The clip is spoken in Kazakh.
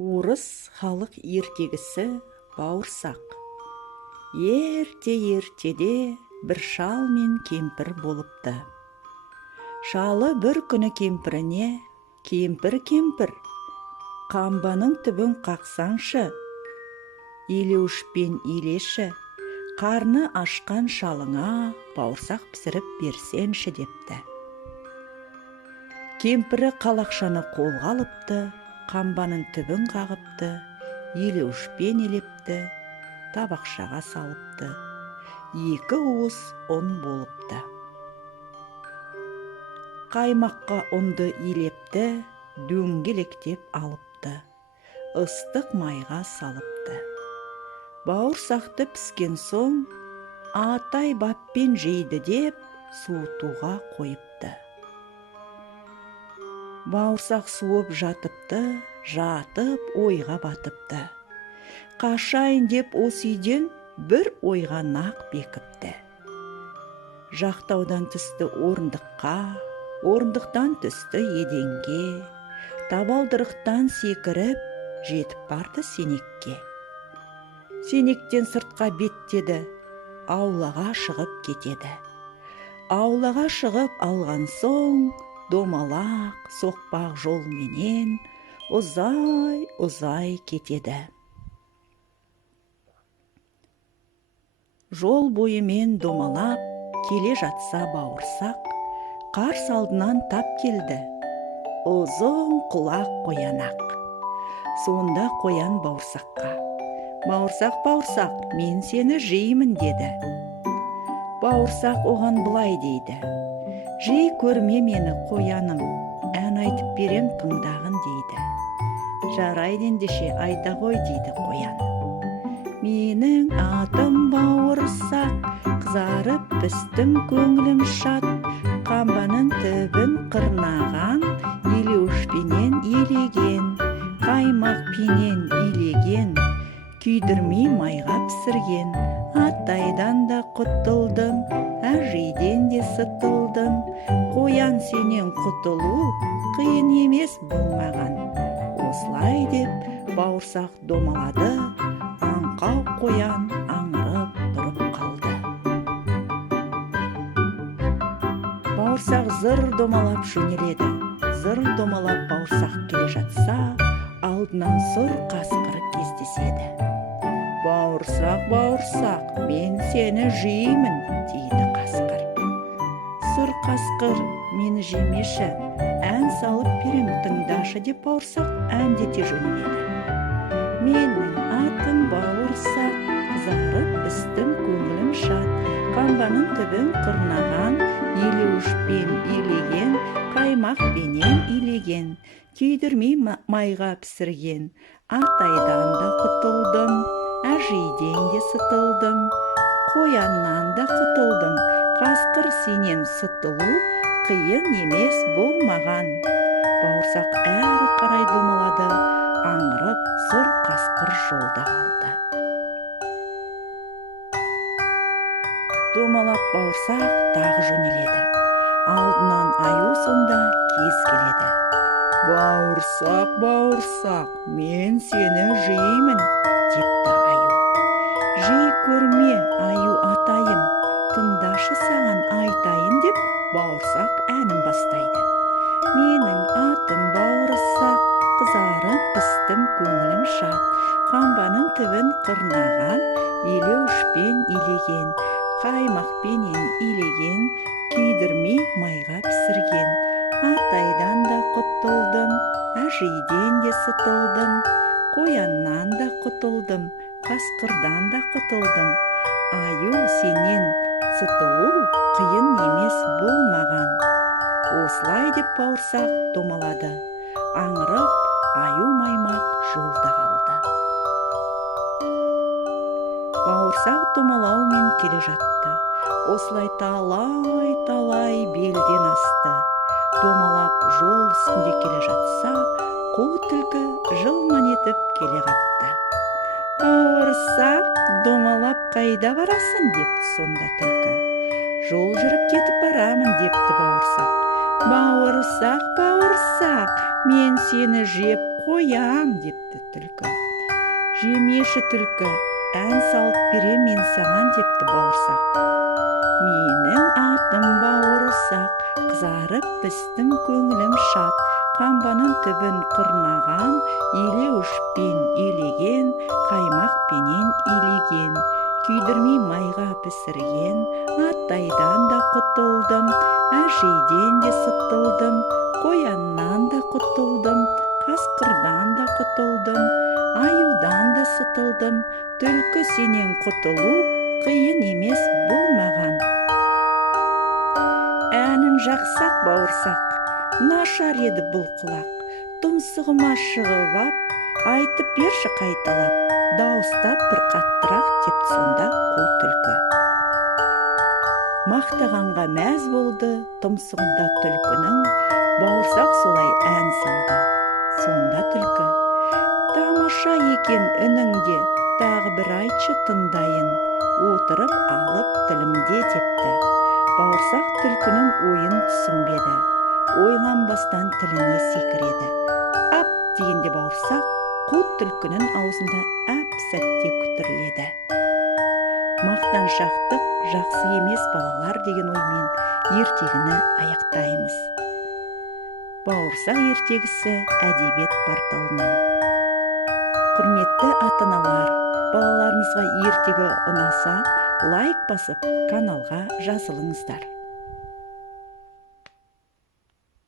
Орыс халық ертегісі бауырсақ. Ерте-ертеде бір шал мен кемпір болыпты. Шалы бір күні кемпіріне: «Кемпір, қамбаның түбін қақсаңшы, елеуішпен илеші, қарны ашқан шалыңа бауырсақ пісіріп берсенші» депті. Кемпірі қалақшаны қолға алыпты, қамбаның түбін қағыпты, елеуішпен илепті, табақшаға салыпты. 2 уыс ұн болыпты. Қаймаққа ұнды илепті, дөңгелектеп алыпты, ыстық майға салыпты. Бауырсақты піскен соң атай баппен жейді деп суытуға қойыпты. Бауырсақ суып жатыпты, жатып ойға батыпты. Қашайын деп осы үйден бір ойға нақ бекіпті. Жақтаудан түсті орындыққа, орындықтан түсті еденге, табалдырықтан секіріп жетіп барды сенекке. Сенектен сыртқа беттеді, аулаға шығып кетеді. Аулаға шығып алған соң домалақ, соқпақ жолменен ұзай кетеді. Жол бойымен домалап келе жатса бауырсақ, қарсы алдынан тап келді. Ұзын құлақ қоянақ. Сонда қоян бауырсаққа: «Бауырсақ, мен сені жеймін» деді. Бауырсақ оған былай дейді: «Жей көрме мені, қояным, ән айтып берем тыңдағын» дейді. «Жарайды ендеше, айта ғой» дейді қоян. «Менің атым бауырсақ, қызарып пістім көңілім шат, қамбаның түбін қырнаған, елеуішпенен илеген, қаймақпенен илеген, күйдірмей майға пісірген, атайдан да құтылдым, әжейден де сытылдым, қоян сенен құтылу қиын емес болмаған». Осылай деп бауырсақ домалады, аңқау қоян аңырып тұрып қалды. Бауырсақ зыр домалап жөнеледі. Зыр домалап бауырсақ келе жатса, алдынан сұр қасқыр кездеседі. «Бауырсақ, мен сені жеймін» дейді қасқыр. «Сұр қасқыр, мені жемеші, ән салып берем тыңдашы» деп бауырсақ әндете жөнеледі. «Менің атым бауырсақ, қызарып пістім көңілім шат, қамбаның түбін қырнаған, елеуішпен илеген, қаймақпенен илеген, күйдірмей майға пісірген, атайдан да құтылдым, әжейден де сытылдым, қояннан да құтылдым, қасқыр сенен сытылу қиын емес болмаған». Бауырсақ әрі қарай домалады, аңырып сұр қасқыр жолда қалды. Домалап бауырсақ тағы жөнеледі. Алдынан аю сонда кез келеді. «Бауырсақ, мен сені жеймін» депті аю. «Жей көрме, аю атайым, тыңдашы саған айтайын» деп бауырсақ әнін бастайды. «Менің атым бауырсақ, қызарып пістім көңілім шат, қамбаның түбін қырнаған, елеуішпен илеген, қаймақпенен илеген, күйдірмей майға пісірген, атайдан да құтылдым, әжейден де сытылдым, қояннан да құтылдым, қасқырдан да құтылдым, аю сенен сытылу қиын емес болмаған». Осылай деп бауырсақ домалады, аңырып аю-маймақ жолда қалды. Бауырсақ домалаумен келе жатты. Осылай талай белден асты. Домалап жол үстінде келе жатса, қу түлкі жылман етіп келе қапты. «Бауырсақ, домалап қайда барасың?» депті сонда түлкі. «Жол жүріп кетіп барамын» депті бауырсақ. «Бауырсақ, мен сені жеп қоям депті түлкі. Жемеші түлкі, ән салып берем мен саған депті бауырсақ. Менің атым бауырсақ, қызарып пістім көңілім шат. Қамбаның түбін қырнаған, елеуішпен елеген, қаймақпенен илеген. Күйдірмей майға пісірген, атайдан да құтылдым, әжейден де сытылдым, қояннан да құтылдым, қасқырдан да құтылдым, аюдан да сытылдым. Түлкі сенен құтылу қиын емес бұл маған. Әнің жақсақ бауырсақ, нашар еді бұл құлақ. Тұмсығыма шығып ап, айтып берші қайталап, дауыстап бір қаттырақ депті сонда қу түлкі. Мақтағанға мәз болды тұмсығында түлкінің, бауырсақ солай ән салды. Сонда түлкі: тамаша екен үніңде, тағы бір айтшы тыңдайын, отырып алып тілімде депті. Бауырсақ түлкінің ойын түсінбеді, ойланбастан тіліне секіреді. Ап дегенде бауырсақ қу түлкінің аузында әп-сәтте күтіріледі. Мақтаншақтық жақсы емес балалар деген оймен ертегіні аяқтаймыз. Бауырсақ ертегісі әдебиет порталынан. Құрметті ата-аналар, балаларыңызға ертегі ұнаса, лайк басып, каналға жазылыңыздар.